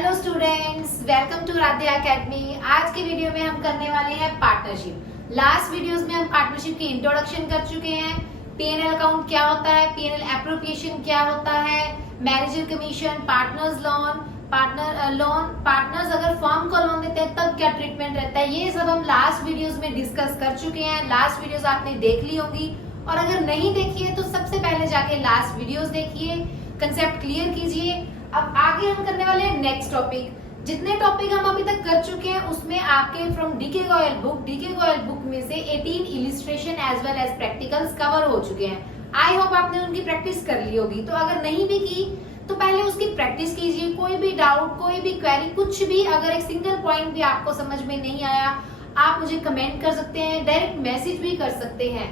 Hello students, welcome to Radhya academy. आज के video में हम करने वाले हैं पार्टनरशिप। लास्ट वीडियोस में हम पार्टनरशिप की इंट्रोडक्शन कर चुके हैं। पीएनएल अकाउंट क्या होता है, पीएनएल एप्रोप्रिएशन क्या होता है, manager commission, partners loan, partners अगर फर्म को लोन देते हैं तब क्या ट्रीटमेंट रहता है, ये सब हम लास्ट वीडियोस में डिस्कस कर चुके हैं। लास्ट वीडियोस आपने देख ली होंगी और अगर नहीं देखी है तो सबसे पहले जाके लास्ट वीडियोस देखिए, कंसेप्ट क्लियर कीजिए। अब आगे हम करने वाले हैं नेक्स्ट टॉपिक। जितने टॉपिक हम अभी तक कर चुके हैं उसमें आपके फ्रॉम डीके गोयल बुक में से 18 illustration as well as practicals cover हो चुके हैं। आई होप आपने उनकी प्रैक्टिस कर ली होगी। तो अगर नहीं भी की तो पहले उसकी प्रैक्टिस कीजिए। कोई भी डाउट, कोई भी क्वेरी, कुछ भी, अगर एक सिंगल पॉइंट भी आपको समझ में नहीं आया आप मुझे कमेंट कर सकते हैं, डायरेक्ट मैसेज भी कर सकते हैं,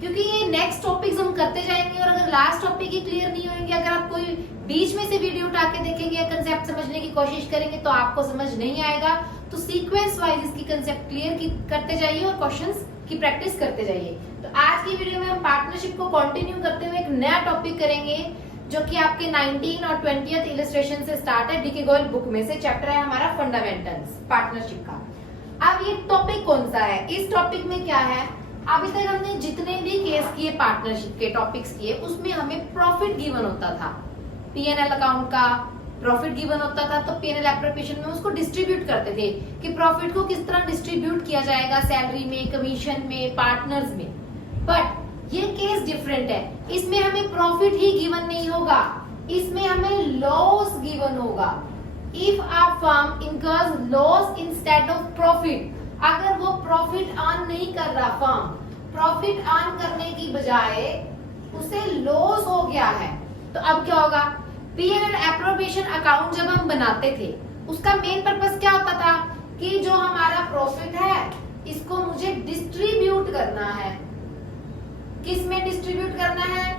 क्योंकि ये नेक्स्ट टॉपिक्स हम करते जाएंगे। और अगर लास्ट टॉपिक ही क्लियर नहीं होंगे, अगर आप कोई बीच में से वीडियो उठा के देखेंगे या कंसेप्ट समझने की कोशिश करेंगे तो आपको समझ नहीं आएगा। तो सीक्वेंस वाइज इसकी कंसेप्ट क्लियर करते जाइए और क्वेश्चंस की प्रैक्टिस करते जाइए। तो आज की वीडियो में हम पार्टनरशिप को कंटिन्यू करते हुए एक नया टॉपिक करेंगे जो कि आपके 19 और 20th इलस्ट्रेशन से स्टार्ट है। डीके गोयल बुक में से चैप्टर है हमारा फंडामेंटल्स पार्टनरशिप का। अब ये टॉपिक कौन सा है, इस टॉपिक में क्या है, अभी तक हमने जितने भी केस किए पार्टनरशिप के टॉपिक्स किए उसमें हमें प्रॉफिट गिवन होता था। पीएनएल अकाउंट का प्रॉफिट गिवन होता था तो पीएनएल एप्रोप्रिएशन में उसको डिस्ट्रीब्यूट करते थे कि प्रॉफिट को किस तरह डिस्ट्रीब्यूट किया जाएगा, सैलरी में, कमीशन में, पार्टनर्स में। बट ये केस डिफरेंट है, इसमें हमें प्रॉफिट ही गिवन नहीं होगा, इसमें हमें लॉस गिवन होगा। If a firm incurs loss instead of profit, अगर वो प्रॉफिट अर्न नहीं कर रहा, फर्म प्रॉफिट अर्न करने की बजाय उसे लॉस हो गया है, तो अब क्या होगा। पीएनएल एप्रोप्रिएशन अकाउंट जब हम बनाते थे उसका मेन पर्पस क्या होता था कि जो हमारा प्रॉफिट है इसको मुझे डिस्ट्रीब्यूट करना है। किस में डिस्ट्रीब्यूट करना है?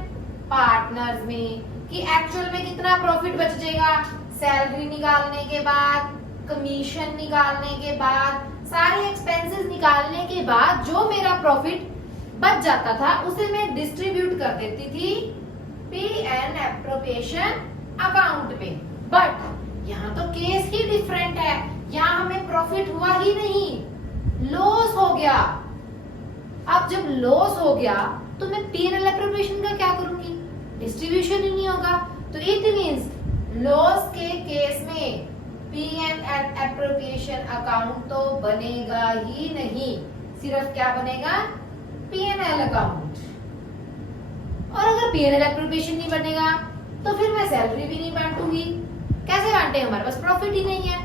पार्टनर्स में। कि एक्चुअल में कितना प्रॉफिट बच जाएगा, सैलरी निकालने के बाद, कमीशन निकालने के बाद, सारे एक्सपेंसेस निकालने के बाद जो मेरा प्रॉफिट बच जाता था उसे मैं डिस्ट्रीब्यूट कर देती थी पीएनएल एप्रोप्रिएशन अकाउंट में। बट यहाँ तो केस ही डिफरेंट है, यहाँ हमें प्रॉफिट हुआ ही नहीं, लॉस हो गया। अब जब लॉस हो गया तो मैं पीएनएल एप्रोप्रिएशन का क्या करूंगी, डिस्ट्रीब्यूशन ही नहीं होगा। तो इट मींस लॉस के केस में पीएनएल एप्रोप्रिएशन अकाउंट तो बनेगा ही नहीं, सिर्फ क्या बनेगा, पीएनएल अकाउंट। और अगर पीएनएल एप्रोप्रिएशन नहीं बनेगा तो फिर मैं सैलरी भी नहीं बांटूंगी। कैसे बांटे, हमारे पास प्रॉफिट ही नहीं है,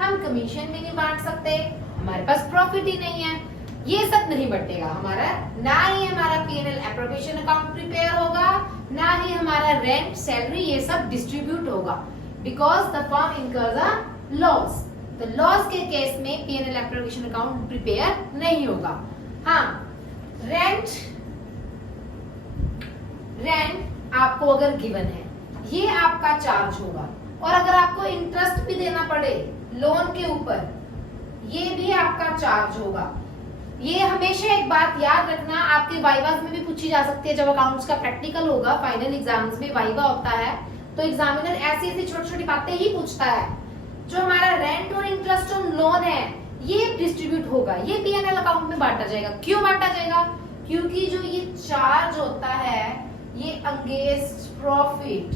हम कमीशन भी नहीं बांट सकते, हमारे पास प्रॉफिट ही नहीं है, ये सब नहीं बटेगा हमारा। ना ही हमारा पीएनएल एप्रोप्रिएशन अकाउंट प्रिपेयर होगा, ना ही हमारा रेंट, सैलरी, ये सब डिस्ट्रीब्यूट होगा, because the firm incurs a loss. तो लॉस के केस में पीएनएल एप्रोप्रिएशन अकाउंट प्रिपेयर नहीं होगा। हाँ, रेंट आपको अगर गिवन है ये आपका चार्ज होगा, और अगर आपको इंटरेस्ट भी देना पड़े लोन के ऊपर ये भी आपका चार्ज होगा। ये हमेशा एक बात याद रखना, आपके वाइवास में भी पूछी जा सकती है। जब अकाउंट्स का प्रैक्टिकल होगा, फाइनल एग्जाम्स में वाइवा होता है तो एग्जामिनर ऐसी ऐसी छोटी छोटी बातें ही पूछता है। जो हमारा रेंट और इंटरेस्ट ऑन लोन है ये डिस्ट्रीब्यूट होगा, ये पीएनएल अकाउंट में बांटा जाएगा। क्यों बांटा जाएगा? क्योंकि जो ये चार्ज होता है ये अगेंस्ट प्रॉफिट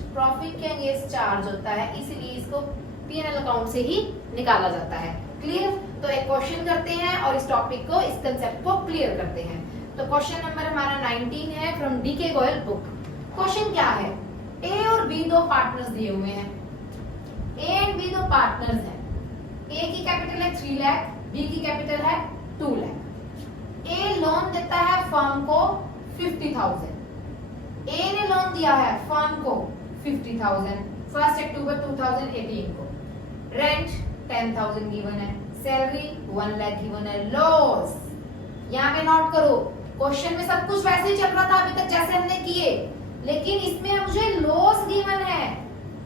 के अगेंस्ट चार्ज होता है, इसलिए इसको पीएनएल अकाउंट से ही निकाला जाता है। क्लियर? तो एक क्वेश्चन करते हैं और इस टॉपिक को, इस कंसेप्ट को क्लियर करते हैं। तो क्वेश्चन नंबर हमारा 19 है from DK Goyal book. Question क्या है, ए और बी दो पार्टनर्स दिए हुए हैं, ए एंड बी दो पार्टनर्स हैं। ए की कैपिटल है 3 लाख, बी की कैपिटल है 2 लाख। ए लोन देता है फर्म को 50,000, ए ने लोन दिया है फर्म को 50,000 1 अक्टूबर 2018 को। रेंट 10,000 गिवन है, सैलरी 1 लाख गिवन है। लॉस यहाँ पे नोट करो, क्वेश्चन में सब कुछ वैसे ही चल रहा था अभी तक जैसे हमने किए, लेकिन इसमें मुझे लॉस गिवन है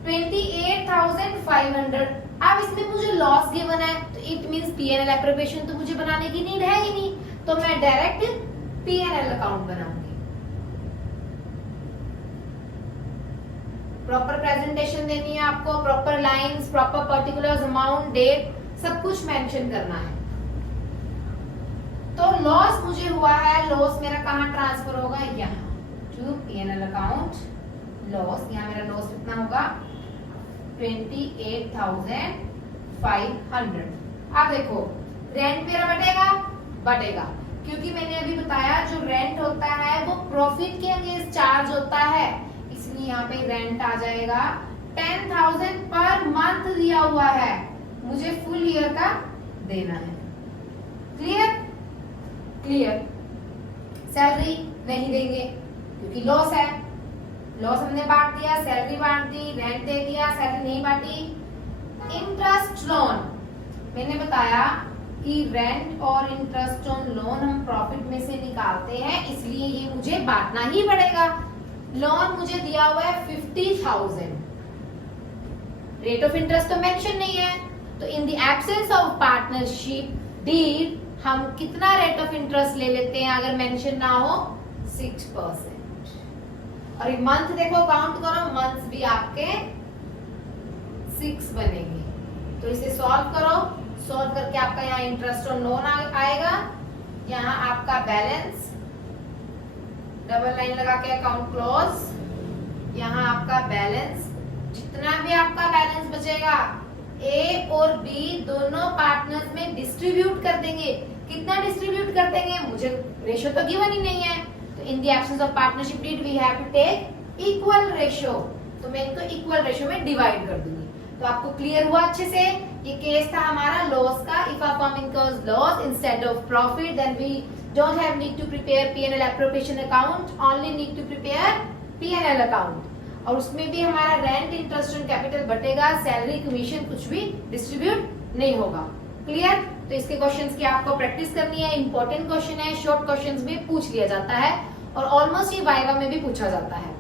28,500। अब इसमें मुझे लॉस गिवन है तो इट मींस पीएनएल एप्रोप्रिएशन तो मुझे बनाने की नीड है ही नहीं, तो मैं डायरेक्ट पीएनएल अकाउंट बनाऊंगी। प्रॉपर प्रेजेंटेशन देनी है आपको, proper lines, proper particulars, amount, date, सब कुछ मेंशन करना है। तो लॉस मुझे हुआ है, लॉस मेरा कहाँ ट्रांसफर होगा, यहाँ टू P&L अकाउंट लॉस। यहाँ मेरा लॉस कितना होगा 28,500। अब देखो रेंट मेरा बढ़ेगा क्योंकि मैंने अभी बताया जो रेंट होता है वो प्रॉफिट के अगेंस्ट चार्ज होता है, इसलिए यहाँ पे रेंट आ जाएगा। 10,000 पर मंथ दिया हुआ है, मुझे फुल ईयर का देना है। क्लियर। सैलरी नहीं देंगे क्योंकि लॉस है, लॉस हमने बांट दिया, सैलरी बांट दी, रेंट दे दिया, सैलरी नहीं बांटी। इंटरेस्ट लोन मैंने बताया कि रेंट और इंटरेस्ट ऑन लोन हम प्रॉफिट में से निकालते हैं, इसलिए ये मुझे बांटना ही पड़ेगा। लोन मुझे दिया हुआ है 50,000, रेट ऑफ इंटरेस्ट तो मेंशन नहीं है, तो in the absence of partnership deed हम कितना रेट ऑफ इंटरेस्ट ले लेते हैं अगर मेंशन ना हो, 6%। और ये मंथ देखो, काउंट करो, मंथ भी आपके 6 बनेंगे। तो इसे सॉल्व करो, सॉल्व करके आपका यहाँ इंटरेस्ट ऑन लोन आएगा, यहाँ आपका बैलेंस, डबल लाइन लगा के अकाउंट क्लोज, यहाँ आपका बैलेंस, जितना भी आपका बैलेंस बचेगा ए और बी दोनों पार्टनर्स में डिस्ट्रीब्यूट कर देंगे। कितना डिस्ट्रीब्यूट कर देंगे, मुझे रेशो तो गिवन ही नहीं है, तो in the absence of partnership deed we have to take equal ratio, तो मैं इनको इक्वल रेशो में डिवाइड कर दूंगी। तो आपको क्लियर हुआ अच्छे से। ये केस था हमारा लॉस का। If a firm incurs loss instead of profit, then we don't have need to prepare P&L appropriation account, only need to prepare P&L account। और उसमें भी हमारा रेंट, इंटरेस्ट ऑन कैपिटल बटेगा, सैलरी, कमीशन कुछ भी distribute नहीं होगा। Clear. तो इसके क्वेश्चंस की आपको प्रैक्टिस करनी है, इंपॉर्टेंट क्वेश्चन है, शॉर्ट क्वेश्चंस में पूछ लिया जाता है और ऑलमोस्ट ये वाइवा में भी पूछा जाता है।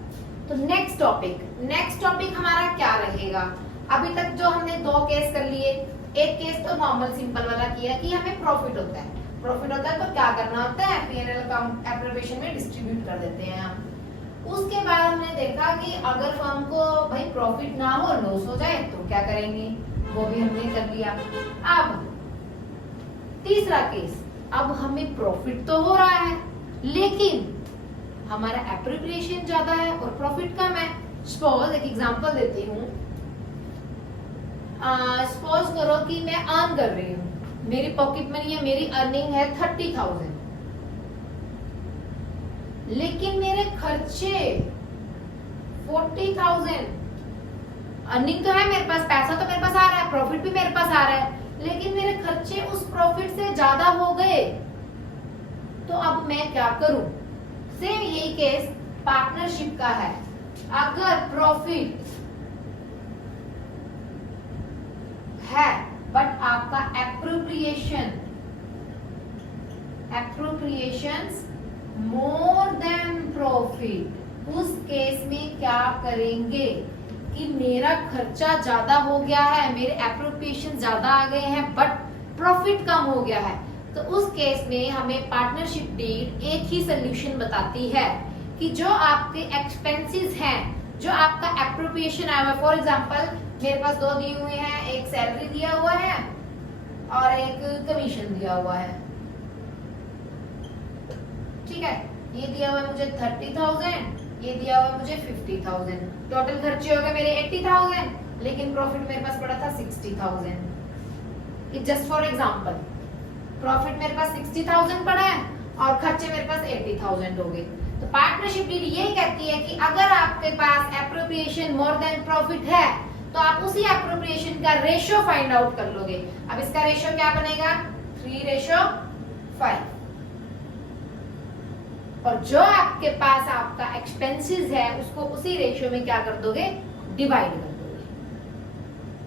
तो नेक्स्ट टॉपिक हमारा क्या रहेगा। अभी तक जो हमने 2 केस कर लिए, एक केस तो नॉर्मल सिंपल वाला किया कि हमें प्रॉफिट होता है तो क्या करना होता है, P&L अकाउंट एप्रोप्रिएशन में डिस्ट्रीब्यूट कर देते हैं हम। उसके बाद हमने देखा कि अगर फर्म को भाई प्रॉफिट ना हो, लॉस हो जाए तो क्या करेंगे, वो भी हमने कर लिया। अब तीसरा केस, अब हमें प्रॉफिट तो हो रहा है लेकिन हमारा एप्रोप्रिएशन ज्यादा है और प्रॉफिट कम है। सपोज एक एग्जांपल देती हूँ, सपोज करो कि मैं अर्न कर रही हूँ, मेरी पॉकेट मनी है, मेरी अर्निंग है 30,000, लेकिन मेरे खर्चे 40,000। अर्निंग तो है मेरे पास, पैसा तो मेरे पास आ रहा है, प्रॉफिट भी मेरे पास आ रहा है, लेकिन मेरे खर्चे उस प्रॉफिट से ज्यादा हो गए, तो अब मैं क्या करूं। सेम यही केस पार्टनरशिप का है। अगर प्रॉफिट है बट आपका एप्रोप्रिएशंस मोर देन प्रॉफिट, उस केस में क्या करेंगे कि मेरा खर्चा ज्यादा हो गया है, मेरे एप्रोप्रिएशन ज्यादा आ गए हैं बट प्रॉफिट कम हो गया है, तो उस केस में हमें पार्टनरशिप डीड एक ही सोल्यूशन बताती है कि जो आपके एक्सपेंसेस हैं, जो आपका एप्रोप्रिएशन आया हुआ, फॉर एग्जांपल मेरे पास 2 दिए हुए हैं, एक सैलरी दिया हुआ है और एक कमीशन दिया हुआ है, ठीक है। ये दिया हुआ है मुझे 30,000, ये दिया हुआ है मुझे 50,000, टोटल खर्चे हो गए मेरे 80,000, लेकिन प्रॉफिट मेरे पास पड़ा था 60,000। जस्ट फॉर एग्जांपल, प्रॉफिट मेरे पास 60,000 पड़ा है और खर्चे मेरे पास 80,000 हो गए। तो पार्टनरशिप डीड यही कहती है कि अगर आपके पास एप्रोप्रिएशन मोर देन प्रॉफिट है तो आप उसी एप्रोप्रिएशन का रेशियो फाइंड आउट कर लोगे। अब इसका रेशियो क्या बनेगा, 3:5, और जो आपके पास आपका एक्सपेंसेस है उसको उसी रेशियो में क्या कर दोगे, डिवाइड कर दोगे।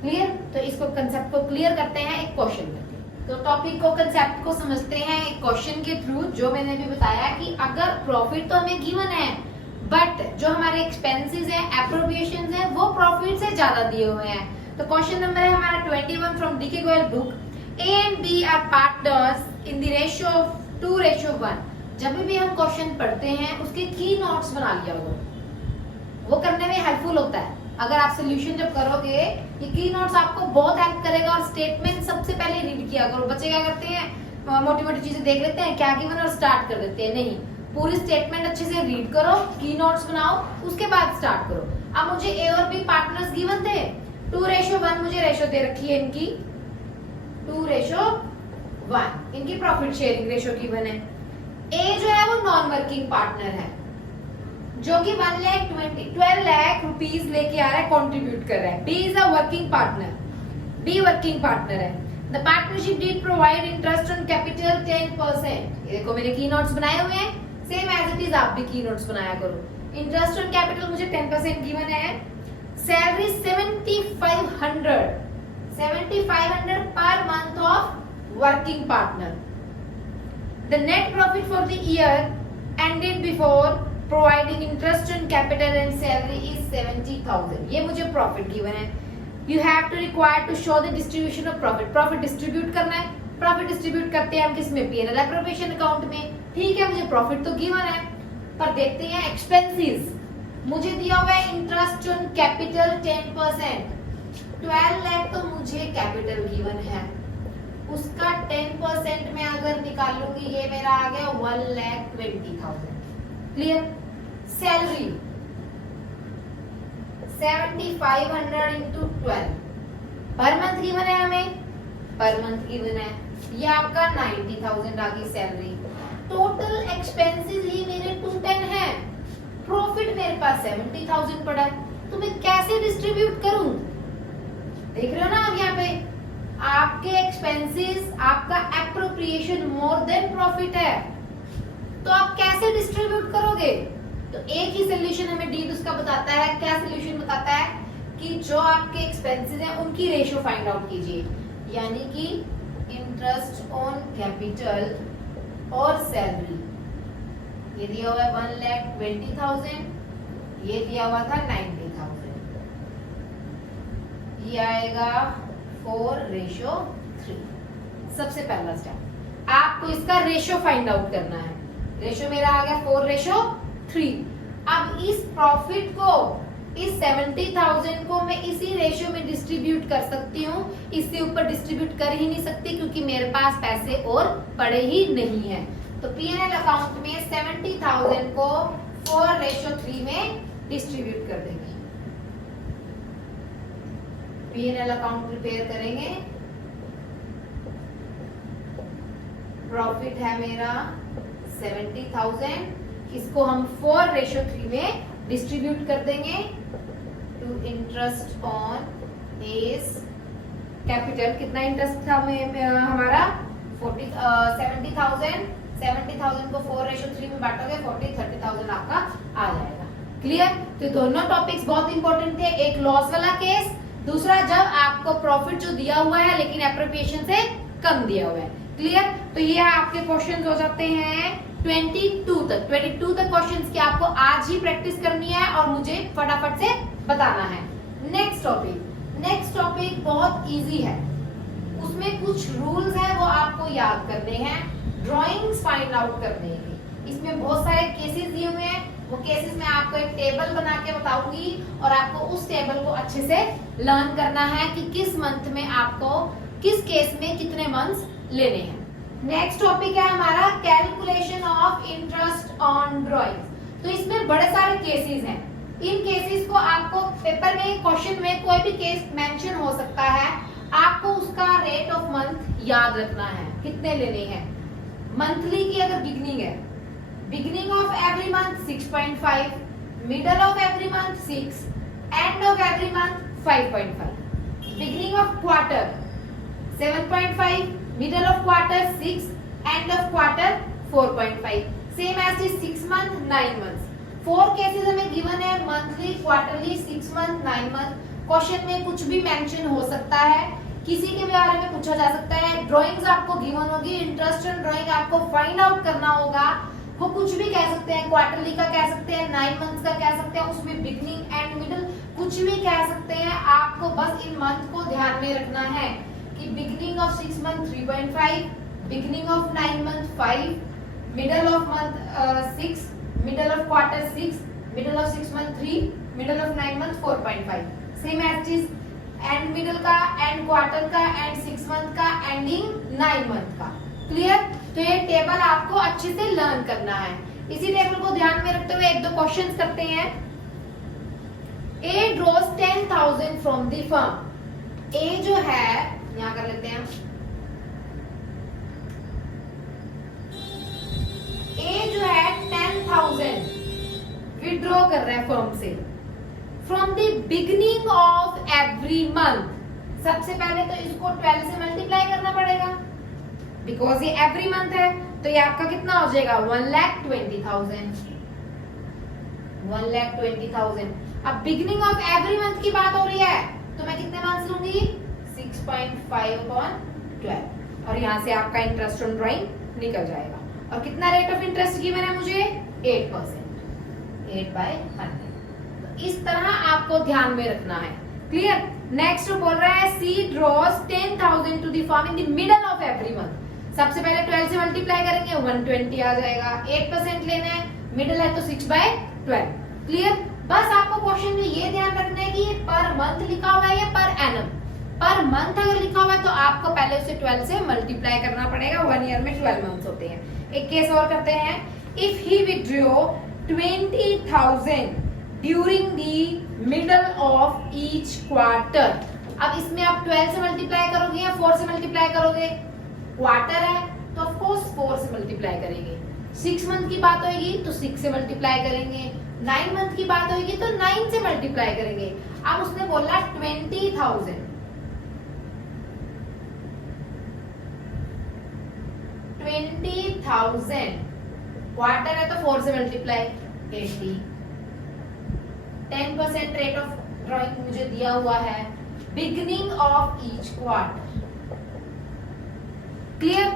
क्लियर। तो इसको कंसेप्ट को क्लियर करते हैं एक क्वेश्चन करके। तो टॉपिक को, कंसेप्ट को समझते हैं एक क्वेश्चन के थ्रू, जो मैंने भी बताया कि अगर प्रॉफिट तो हमें गिवन है बट जो हमारे एक्सपेंसेस हैं, एप्रोप्रिएशंस हैं, वो प्रॉफिट से ज्यादा दिए हुए हैं। तो क्वेश्चन नंबर है हमारा 21 from DK Goyal book, A and B are partners in the ratio of 2:1। जब भी हम क्वेश्चन पढ़ते हैं उसके की नोट्स बना लिया होगा, वो करने में हेल्पफुल होता है। अगर आप सोल्यूशन जब करोगे, ये की नोट्स आपको बहुत हेल्प करेगा। और स्टेटमेंट सबसे पहले रीड किया करो। बच्चे क्या करते हैं, मोटी मोटी चीजें देख लेते हैं क्या गिवन और स्टार्ट कर देते हैं। नहीं, पूरी स्टेटमेंट अच्छे से रीड करो, की नोट्स बनाओ, उसके बाद स्टार्ट करो। अब मुझे ए और बी पार्टनर्स गिवन थे, 2:1 मुझे रेशो दे रखी है इनकी, 2:1 इनकी प्रॉफिट शेयरिंग रेशो गिवन है। ए जो है वो नॉन वर्किंग पार्टनर है, जो कि 12 लाख रुपीस लेके आ रहा है, कंट्रीब्यूट कर रहा है। B is a working partner, B working partner है। The partnership did provide interest on capital 10%। ये देखो मेरे की नोट्स बनाए हुए हैं, सेम एज इट इज आप भी की नोट्स बनाया करो। इंटरेस्ट ऑन कैपिटल मुझे 10% गिवन है। Salary 7500 per month of working partner. The net profit for the year ended before providing interest on capital and salary is 70,000। ये मुझे प्रॉफिट गिवन है। You have to require to show the distribution of profit. Profit distribute करना है, profit distribute करते हैं हम किसमें, PNL appropriation account में। ठीक है, मुझे प्रॉफिट तो गिवन है, पर देखते हैं एक्सपेंसेस। मुझे दिया हुआ है इंटरेस्ट ऑन कैपिटल 10%, 12 लाख तो मुझे कैपिटल गिवन है, उसका 10% में अगर निकालूंगी ये मेरा आ गया 1,20,000। Clear. Salary 7,500 into 12 per month given है हमें, पर मंथ गिवन है। ये आपका 90,000 आ गई सैलरी। टोटल एक्सपेंसेस ही मेरे 210 है, प्रॉफिट मेरे पास 70,000 पड़ा है, तो मैं कैसे डिस्ट्रीब्यूट करूं? देख रहे हो ना आप यहाँ पे, आपके एक्सपेंसेस, आपका एप्रोप्रिएशन मोर देन प्रॉफिट है, तो आप कैसे डिस्ट्रीब्यूट करोगे? तो एक ही सोल्यूशन हमें डी उसका बताता है। क्या सोल्यूशन बताता है कि जो आपके एक्सपेंसेस हैं उनकी रेशियो फाइंड आउट कीजिए, यानी कि इंटरेस्ट ऑन कैपिटल और सैलरी। ये दिया हुआ है 1,20,000, ये दिया हुआ था 90,000, ये आएगा 4:3। सबसे पहला स्टेप आपको इसका रेशियो फाइंड आउट करना है। रेशियो मेरा आ गया 4:3। अब इस प्रॉफिट को, इस 70,000 को मैं इसी रेशियो में डिस्ट्रीब्यूट कर सकती हूँ, इससे ऊपर डिस्ट्रीब्यूट कर ही नहीं सकती क्योंकि मेरे पास पैसे और पड़े ही नहीं है। तो पीएनएल अकाउंट में 70,000 को 4:3 में डिस्ट्रीब्यूट कर देंगे। पीएनएल अकाउंट प्रिपेयर करेंगे। प्रॉफिट है मेरा 70,000, इसको हम 4:3 में डिस्ट्रीब्यूट कर देंगे to interest on as capital. कितना इंटरेस्ट था हमारा 70,000 को 4:3 में बांटोगे 30,000 आपका आ जाएगा। क्लियर। तो दोनों टॉपिक्स बहुत इंपॉर्टेंट थे, एक लॉस वाला केस, दूसरा जब आपको प्रॉफिट जो दिया हुआ है लेकिन एप्रोप्रिएशन से कम दिया हुआ है। क्लियर। तो ये आपके क्वेश्चंस हो जाते हैं 22 तक क्वेश्चंस की आपको आज ही प्रैक्टिस करनी है और मुझे फटाफट से बताना है। नेक्स्ट टॉपिक बहुत इजी है, उसमें कुछ रूल्स हैं वो आपको याद करने हैं, ड्राइंग्स फाइंड आउट करने हैं। इसमें बहुत सारे केसेस दिए हुए हैं, वो केसेस में आपको एक टेबल बना के बताऊंगी और आपको उस टेबल को अच्छे से लर्न करना है कि किस मंथ में आपको किस केस में कितने मंथ्स लेने हैं। नेक्स्ट टॉपिक है हमारा calculation of interest on drawings. तो इसमें बड़े सारे केसेस हैं, इन केसेस को आपको पेपर में क्वेश्चन में कोई भी केस मेंशन हो सकता है, आपको उसका रेट ऑफ मंथ याद रखना है, कितने लेने हैं। मंथली की अगर बिगनिंग है, beginning of every month 6.5, middle of every month 6, end of every month 5.5, beginning of quarter 7.5, middle of quarter 6, end of quarter 4.5, same as is 6 month 9 months। 4 cases हमें गिवन है, monthly, quarterly, 6 month, 9 month. Question में कुछ भी mention हो सकता है, किसी के बारे में पूछा जा सकता है। ड्राइंग्स आपको गिवन होगी, इंटरेस्ट ऑन ड्राइंग आपको फाइंड आउट करना होगा। वो कुछ भी कह सकते हैं, क्वार्टरली का कह सकते हैं, 9 मंथ्स का कह सकते हैं, उसमें बिगनिंग एंड मिडल कुछ भी कह सकते हैं। आपको बस इन मंथ को ध्यान में रखना है कि beginning of 6 month 3.5, beginning of 9 month 5, middle of month 6, middle of quarter 6, middle of 6 month 3, middle of 9 month month 4.5, same as चीज एंड मिडल का, एंड क्वार्टर का, एंड 6 मंथ का, एंडिंग 9 मंथ का। क्लियर? तो ये टेबल आपको अच्छे से लर्न करना है। इसी टेबल को ध्यान में रखते हुए एक दो क्वेश्चंस करते हैं। ए ड्रॉज 10,000 फ्रॉम द फर्म। ए जो है, यहां कर लेते हैं, ए जो है 10,000 विड्रॉ कर रहा है फर्म से from the beginning of every month. सबसे पहले तो इसको 12 से मल्टीप्लाई करना पड़ेगा बिकॉज ये एवरी मंथ है, तो ये आपका कितना हो जाएगा 1,20,000। 1,20,000। अब बिगिनिंग ऑफ एवरी मंथ की बात हो रही है तो मैं कितने मंथ्स लूंगी 6.5/12 और यहां से आपका इंटरेस्ट ऑन ड्राइंग निकल जाएगा। और कितना रेट ऑफ इंटरेस्ट गिवन है मुझे 8%, 8/100। तो इस तरह आपको ध्यान में रखना है। क्लियर? नेक्स्ट बोल रहा है C draws 10,000 to the firm in the middle of every month. सबसे पहले 12 से मल्टीप्लाई करेंगे 120 आ जाएगा। 8% लेना है, मिडल है तो 6/12। क्लियर? बस आपको क्वेश्चन में ये ध्यान रखना है कि ये पर मंथ लिखा हुआ है या पर एनम। पर मंथ अगर लिखा हुआ है तो आपको पहले उसे 12 से मल्टीप्लाई करना पड़ेगा। 1 ईयर में 12 मंथ्स होते हैं। एक केस और करते हैं। If he withdraw 20,000 during the middle of each quarter. अब इसमें आप 12 से मल्टीप्लाई करोगे या 4 से मल्टीप्लाई करोगे? क्वार्टर है तो ऑफ कोर्स 4 से मल्टीप्लाई करेंगे। 6 मंथ की बात होगी तो 6 से मल्टीप्लाई करेंगे। 9 मंथ की बात होगी तो 9 से मल्टीप्लाई करेंगे। अब उसने बोला 20,000, 20,000 क्वार्टर है तो 4 से मल्टीप्लाई 80। 10% रेट ऑफ ड्रॉइंग मुझे दिया हुआ है beginning of each quarter. Clear?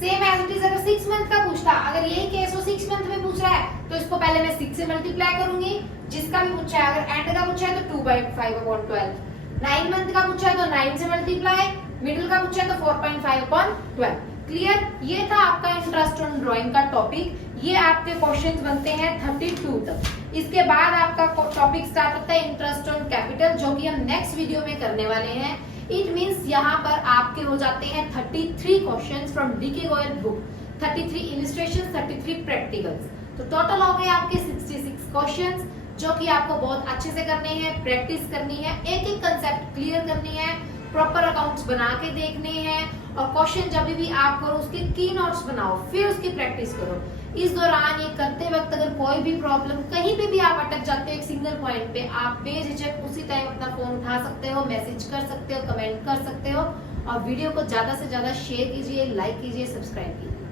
Same as it is अगर 6 मंथ का पूछता, अगर यही केस हो 6 मंथ में पूछ रहा है तो इसको पहले मैं 6 से मल्टीप्लाई करूंगी। जिसका भी पूछा है, अगर एंड का पूछा है तो 2/5/12। 9 मंथ का पूछा है तो 9 से मल्टीप्लाई, मिडिल का पूछा है तो 4.5/12। क्लियर? ये था आपका इंटरेस्ट ऑन ड्राइंग का टॉपिक। ये आपके क्वेश्चंस बनते हैं 32 तक। इसके बाद आपका टॉपिक स्टार्ट होता है इंटरेस्ट ऑन कैपिटल, जो कि हम नेक्स्ट वीडियो में करने वाले हैं। इट मींस यहाँ पर आपके हो जाते हैं 33 questions from DK Goyal book, 33 illustrations, 33 practicals. तो टोटल हो गए आपके 66 क्वेश्चंस, जो कि आपको बहुत अच्छे से करने हैं, प्रैक्टिस करनी है, एक एक कंसेप्ट क्लियर करनी है, प्रॉपर अकाउंट्स बना के देखने हैं। और क्वेश्चन जब भी आप करो उसके की नोट्स बनाओ, फिर उसकी प्रैक्टिस करो। इस दौरान ये करते वक्त अगर कोई भी प्रॉब्लम, कहीं पे भी आप अटक जाते हो एक सिंगल पॉइंट पे, आप बेझिझक उसी टाइम अपना फोन उठा सकते हो, मैसेज कर सकते हो, कमेंट कर सकते हो। और वीडियो को ज्यादा से ज्यादा शेयर कीजिए, लाइक कीजिए, सब्सक्राइब कीजिए।